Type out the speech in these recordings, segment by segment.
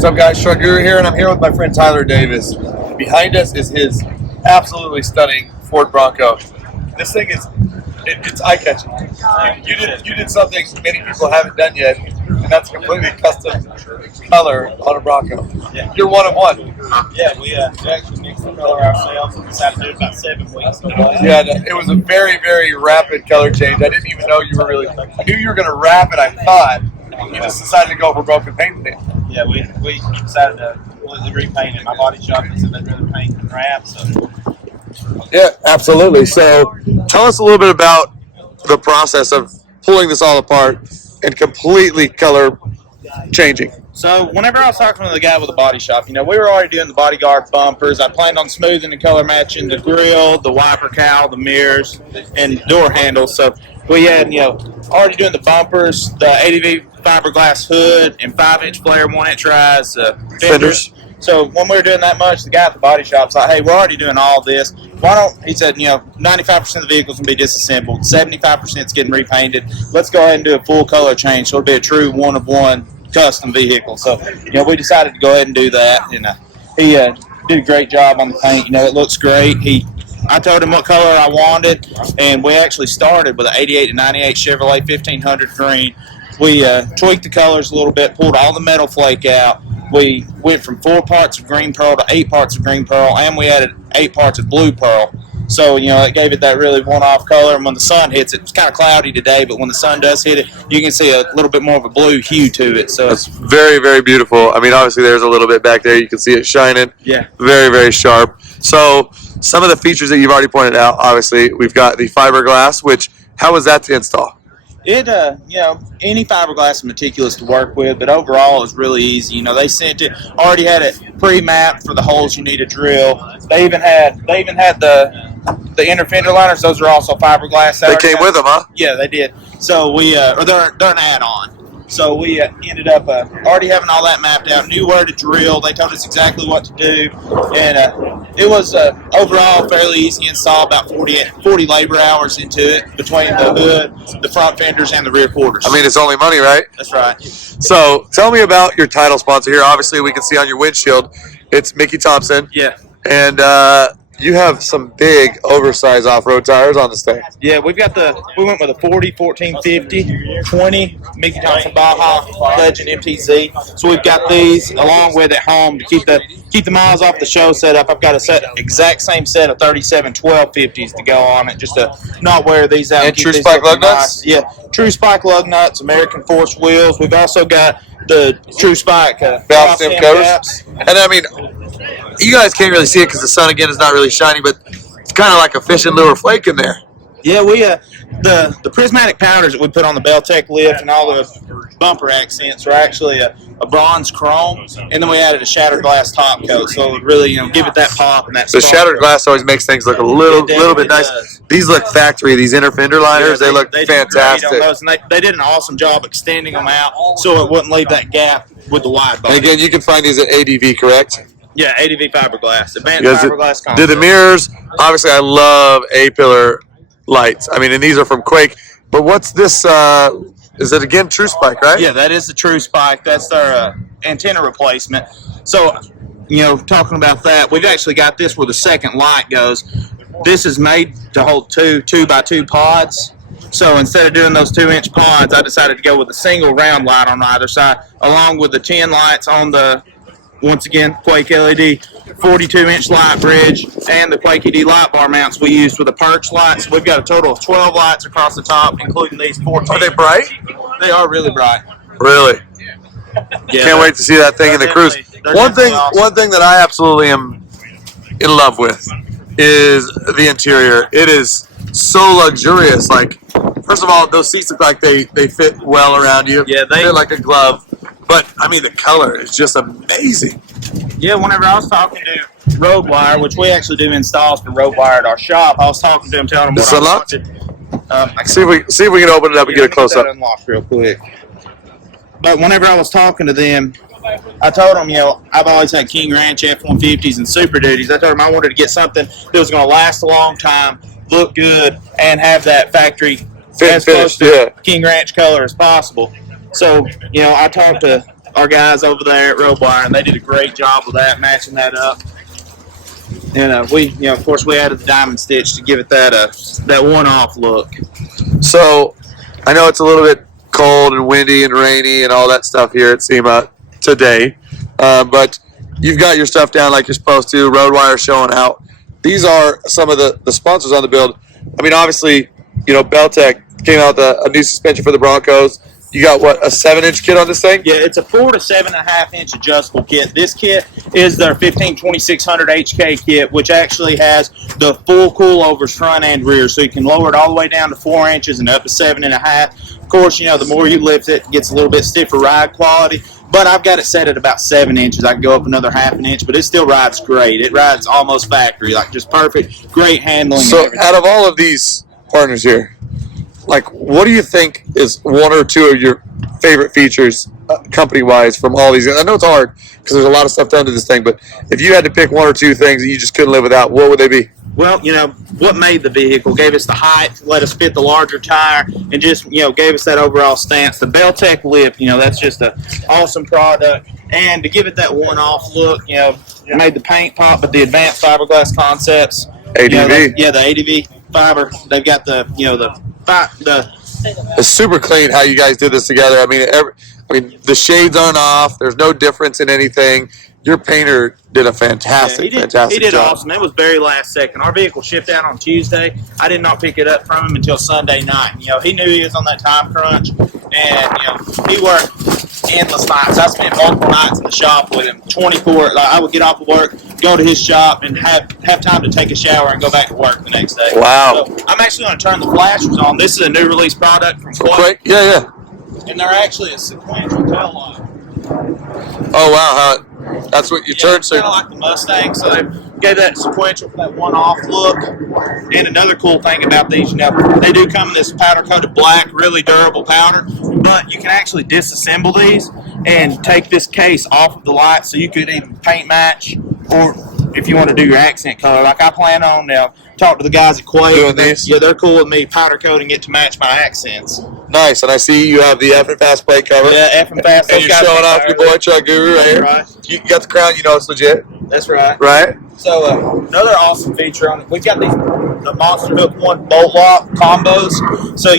What's up, guys? Truckguru here, and I'm here with my friend Tylor Davis. Behind us is his absolutely stunning Ford Bronco. This thing is, it's eye-catching. You did something many people haven't done yet, and that's completely custom color on a Bronco. Yeah. You're one of one. Yeah, we actually mixed the color ourselves and decided to do it about 7 weeks. Yeah, it was a very, very rapid color change. I didn't even know you were really. I knew you were going to wrap it. I thought you just decided to go for broken paint today. Yeah, we decided to completely repaint it. My body shop said they'd rather paint than wrap. So. Yeah, absolutely. So tell us a little bit about the process of pulling this all apart and completely color changing. So whenever I was talking to the guy with the body shop, we were already doing the bodyguard bumpers. I planned on smoothing and color matching the grill, the wiper cowl, the mirrors, and door handles. So we had, already doing the bumpers, the ADV fiberglass hood, and 5-inch flare, 1-inch rise fenders. So when we were doing that much, the guy at the body shop's like, hey, we're already doing all this. Why don't, he said, 95% of the vehicles can be disassembled, 75% is getting repainted. Let's go ahead and do a full color change so it'll be a true one-of-one custom vehicle. So, we decided to go ahead and do that. And he did a great job on the paint. It looks great. I told him what color I wanted, and we actually started with an 88 to 98 Chevrolet 1500 green. We tweaked the colors a little bit, pulled all the metal flake out. We went from 4 parts of green pearl to 8 parts of green pearl, and we added 8 parts of blue pearl. So, it gave it that really one-off color, and when the sun hits it, it's kind of cloudy today, but when the sun does hit it, you can see a little bit more of a blue hue to it. So it's very, very beautiful. I mean, obviously there's a little bit back there. You can see it shining. Yeah. Very, very sharp. So some of the features that you've already pointed out, obviously, we've got the fiberglass, which, how was that to install? It, any fiberglass is meticulous to work with, but overall it's really easy. They sent it, already had it pre-mapped for the holes you need to drill. They even had the inner fender liners. Those are also fiberglass. They came with them, huh? Yeah, they did. So they're an add-on. So we ended up already having all that mapped out, knew where to drill. They told us exactly what to do, and it was overall fairly easy install, about 40 labor hours into it between the hood, the front fenders, and the rear quarters. I mean, it's only money, right? That's right. So tell me about your title sponsor here. Obviously, we can see on your windshield, it's Mickey Thompson. Yeah. And you have some big, oversized off-road tires on this thing. Yeah, we went with a 40, 14, 50, 20 Mickey Thompson Baja Legend MTZ. So we've got these along with at home to keep the miles off the show set up. I've got a exact same set of 37 1250s to go on it, just to not wear these out. And true spike lug nuts? Yeah, true spike lug nuts, American Force wheels. We've also got the true spike valve stem covers. And I mean, you guys can't really see it because the sun again is not really shining, but it's kind of like a fishing lure flake in there. Yeah, we the prismatic powders that we put on the Beltec lift and all the bumper accents are actually a bronze chrome, and then we added a shattered glass top coat, so it would really give it that pop and that. The shattered glass always makes things look a little bit nice. Does. These look factory. These inner fender liners, they look fantastic. Those, and they did an awesome job extending them out so it wouldn't leave that gap with the wide body. And again, you can find these at ADV, correct? Yeah, ADV fiberglass, advanced fiberglass concept. Did the mirrors? Obviously, I love A-pillar lights. I mean, and these are from Quake. But what's this? Is it again True Spike, right? Yeah, that is the True Spike. That's their antenna replacement. So, talking about that, we've actually got this where the second light goes. This is made to hold two 2x2 pods. So instead of doing those 2-inch pods, I decided to go with a single round light on either side, along with the 10 lights on the, once again, Quake LED 42-inch light bridge, and the Quake LED light bar mounts we used with the perch lights. We've got a total of 12 lights across the top, including these 14. Are they bright? They are really bright. Really? Yeah, can't wait to see that thing in the cruise. One thing that I absolutely am in love with is the interior. It is so luxurious. Like, first of all, those seats look like they fit well around you. Yeah, they fit like a glove. But I mean, the color is just amazing. Yeah, whenever I was talking to Roadwire, which we actually do installs for Roadwire at our shop, I was talking to him, telling him what I wanted. See if we can open it up and get a close up. Unlock real quick. But whenever I was talking to them, I told them, I've always had King Ranch F-150s and Super Duties. I told them I wanted to get something that was going to last a long time, look good, and have that factory as close to King Ranch color as possible. So, I talked to our guys over there at Road Wire, and they did a great job with that, matching that up. And we, of course, we added the diamond stitch to give it that one-off look. So, I know it's a little bit cold and windy and rainy and all that stuff here at Sema today, but you've got your stuff down like you're supposed to. Road Wire showing out. These are some of the sponsors on the build. I mean, obviously, Beltec came out with a new suspension for the Broncos. You got, what, a 7-inch kit on this thing? Yeah, it's a 4 to 7.5-inch adjustable kit. This kit is their 15-2600 HK kit, which actually has the full coilovers front and rear, so you can lower it all the way down to 4 inches and up to 7.5. Of course, the more you lift it, it gets a little bit stiffer ride quality, but I've got it set at about 7 inches. I can go up another 1/2 inch, but it still rides great. It rides almost factory, like just perfect, great handling. So, out of all of these partners here, what do you think is one or two of your favorite features company-wise from all these? I know it's hard because there's a lot of stuff done to this thing, but if you had to pick one or two things that you just couldn't live without, what would they be? Well, what made the vehicle, gave us the height, let us fit the larger tire, and just, gave us that overall stance. The Beltec lip, that's just an awesome product. And to give it that one-off look, made the paint pop, but the advanced fiberglass concepts. ADV. The ADV fiber. They've got It's super clean how you guys did this together. I mean, the shades aren't off. There's no difference in anything. Your painter did a fantastic job. He did awesome. It was very last second. Our vehicle shipped out on Tuesday. I did not pick it up from him until Sunday night. He knew he was on that time crunch, and he worked endless nights. I spent multiple nights in the shop with him. 24. I would get off of work, go to his shop, and have time to take a shower and go back to work the next day. Wow. So I'm actually going to turn the flashers on. This is a new release product from Quake. Yeah. And they're actually a sequential tail light. Oh wow, that's what you turn. So kind of like the Mustang, so they gave that sequential for that one-off look. And another cool thing about these, they do come in this powder-coated black, really durable powder, but you can actually disassemble these and take this case off of the light, so you could even paint match, or if you want to do your accent color, like I plan on now. Talk to the guys at Quake. Doing this? Yeah, they're cool with me powder coating it to match my accents. Nice, and I see you have the F and Fast plate cover. Yeah, F and Fast. And you're showing off your boy truckguru right here. Right. You got the crown, it's legit. That's right. Right? So another awesome feature on it, we've got the Monster Hook 1 bolt lock combos. So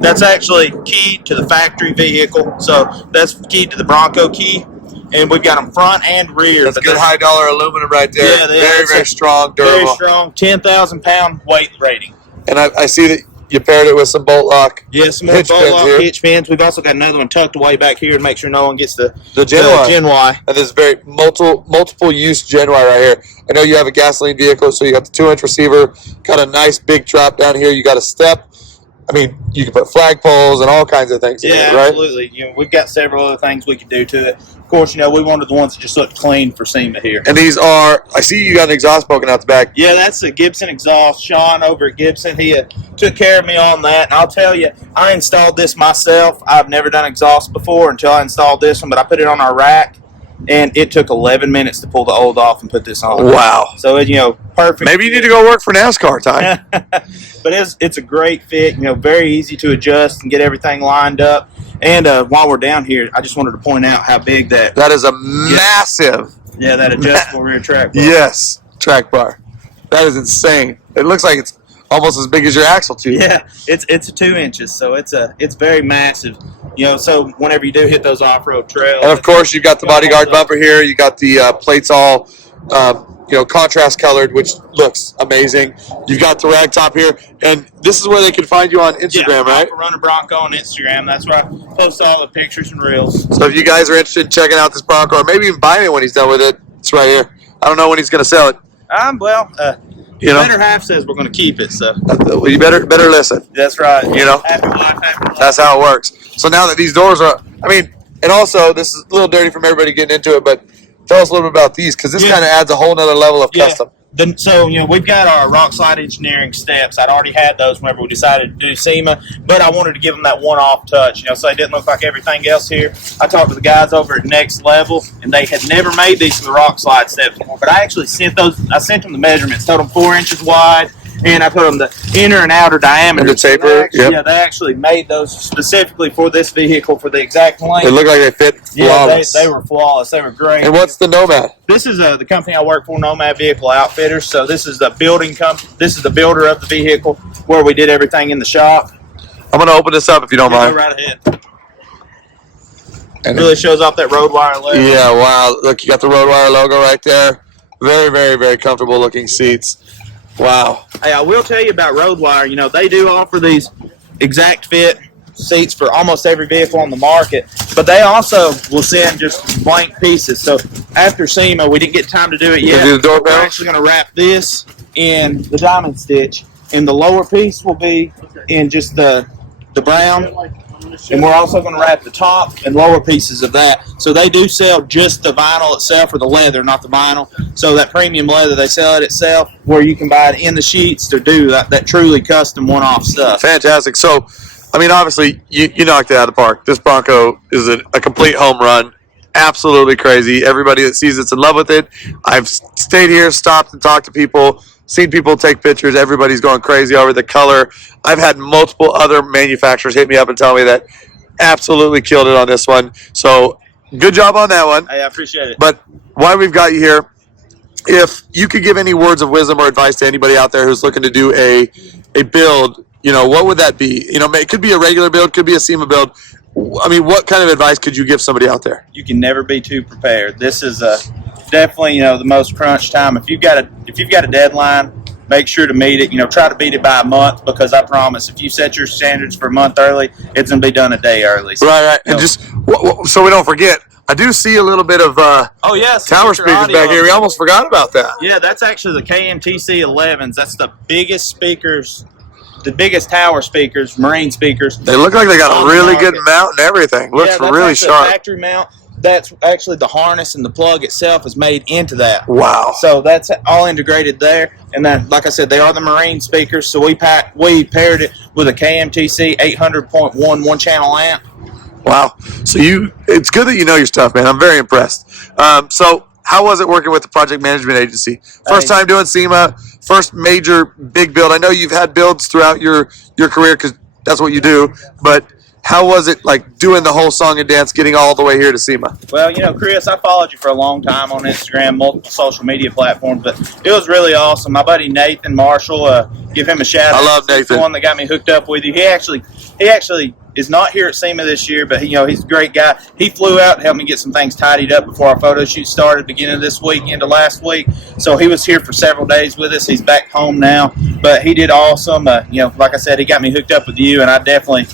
that's actually key to the factory vehicle. So that's key to the Bronco key. And we've got them front and rear. That's good high dollar aluminum right there. Yeah, very strong, durable. Very strong, 10,000 pound weight rating. And I see that you paired it with some bolt lock. Yeah, some more bolt lock hitch pins. We've also got another one tucked away back here to make sure no one gets the Gen Y. And this very multiple use Gen Y right here. I know you have a gasoline vehicle, so you got the 2-inch receiver, got a nice big drop down here. You got a step. I mean, you can put flagpoles and all kinds of things in it, right? Absolutely. We've got several other things we could do to it. Of course, we wanted the ones that just look clean for SEMA here. And these are, I see you got an exhaust poking out the back. Yeah, that's a Gibson exhaust. Sean over at Gibson, he took care of me on that. And I'll tell you, I installed this myself. I've never done exhaust before until I installed this one, but I put it on our rack. And it took 11 minutes to pull the old off and put this on. Wow. So, perfect. Maybe you need to go work for NASCAR, Ty. But it's a great fit, very easy to adjust and get everything lined up. And while we're down here, I just wanted to point out how big that is a massive. Yeah, that adjustable rear track bar. Yes, track bar. That is insane. It looks like it's almost as big as your axle tube. Yeah, it's 2 inches, so it's very massive. So whenever you do hit those off-road trails. And of course, you've got the bodyguard bumper here. You got the plates all, contrast colored, which looks amazing. You've got the rag top here, and this is where they can find you on Instagram, right? Runner Bronco on Instagram. That's where I post all the pictures and reels. So if you guys are interested in checking out this Bronco, or maybe even buying it when he's done with it, it's right here. I don't know when he's going to sell it. The better half says we're going to keep it, so. Well, you better listen. That's right. Happy life. That's how it works. So now that these doors are, and also this is a little dirty from everybody getting into it, but tell us a little bit about these, because this kind of adds a whole nother level of custom. So, we've got our rock slide engineering steps. I'd already had those whenever we decided to do SEMA, but I wanted to give them that one-off touch, so it didn't look like everything else here. I talked to the guys over at Next Level, and they had never made these for the rock slide steps before, but I actually sent them the measurements, told them 4 inches wide and I told them the inner and outer diameter. And the taper, Yeah, they actually made those specifically for this vehicle for the exact length. They look like they fit flawless. Yeah, they were flawless. They were great. And what's the Nomad? This is the company I work for, Nomad Vehicle Outfitters. So this is the building company. This is the builder of the vehicle where we did everything in the shop. I'm going to open this up if you don't mind. Go right ahead. And it really shows off that road wire logo. Yeah, wow. Look, you got the road wire logo right there. Very, very, very comfortable looking seats. Wow. Hey, I will tell you about road wire. You know, they do offer these exact fit seats for almost every vehicle on the market, but they also will send just blank pieces. So after SEMA, we didn't get time to do it yet. Do the door We're actually going to wrap this in the diamond stitch, and the lower piece will be in just the brown, and we're also going to wrap the top and lower pieces of that. So they do sell just the vinyl itself, or the leather, not the vinyl. So that premium leather, they sell it itself, where you can buy it in the sheets to do that truly custom one-off stuff. Fantastic. So, I mean, obviously, you knocked it out of the park. This Bronco is a complete home run. Absolutely crazy. Everybody that sees it's in love with it. I've stayed here, stopped and talked to people, seen people take pictures. Everybody's going crazy over the color. I've had multiple other manufacturers hit me up and tell me that absolutely killed it on this one. So, good job on that one. Hey, I appreciate it. But why we've got you here, if you could give any words of wisdom or advice to anybody out there who's looking to do a build, you know, what would that be? You know, it could be a regular build, could be a SEMA build. I mean, what kind of advice could you give somebody out there? You can never be too prepared. This is definitely, you know, the most crunch time. If you've got a deadline, make sure to meet it. You know, try to beat it by a month, because I promise, if you set your standards for a month early, it's going to be done a day early. So, right. And just so we don't forget, I do see a little bit of tower speakers back here. We almost forgot about that. Yeah, that's actually the KMTC 11s. That's the biggest speakers, the biggest tower speakers, marine speakers. They look like they got a really good mount and everything. Looks really sharp. Factory mount. That's actually the harness, and the plug itself is made into that. Wow. So that's all integrated there. And then, like I said, they are the marine speakers. So we paired it with a KMTC 800.1 one-channel amp. Wow. So it's good that you know your stuff, man. I'm very impressed. So how was it working with the project management agency? First time doing SEMA, first major big build. I know you've had builds throughout your career, because that's what you do, but how was it like doing the whole song and dance, getting all the way here to SEMA? Well, you know, Chris, I followed you for a long time on Instagram, multiple social media platforms, but it was really awesome. My buddy Nathan Marshall, give him a shout out. I love Nathan. He's the one that got me hooked up with you. He actually is not here at SEMA this year, but you know, he's a great guy. He flew out and helped me get some things tidied up before our photo shoot started, beginning of this week into last week. So he was here for several days with us. He's back home now, but he did awesome. You know, like I said, he got me hooked up with you, and I definitely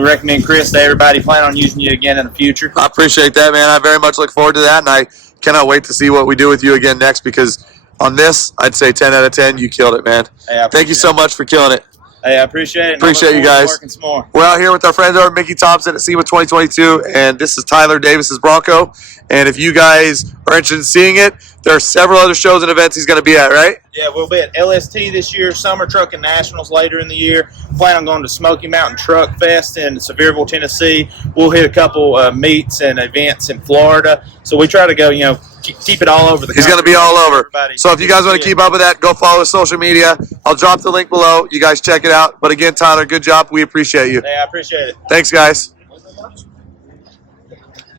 recommend Chris to everybody. Plan on using you again in the future. I appreciate that, man. I very much look forward to that, and I cannot wait to see what we do with you again next, because on this, I'd say 10 out of 10. You killed it, man. Hey, thank you so much for killing it. Hey, I appreciate it. Appreciate you guys. Working some more. We're out here with our friend over Mickey Thompson at SEMA 2022, and this is Tylor Davis's Bronco. And if you guys are interested in seeing it, there are several other shows and events he's going to be at, right? Yeah, we'll be at LST this year, Summer Trucking Nationals later in the year. Plan on going to Smoky Mountain Truck Fest in Sevierville, Tennessee. We'll hit a couple meets and events in Florida. So we try to go, you know, keep it all over the country. He's going to be all over. Everybody. So if you guys want to keep up with that, go follow his social media. I'll drop the link below. You guys check it out. But again, Tyler, good job. We appreciate you. Yeah, I appreciate it. Thanks, guys.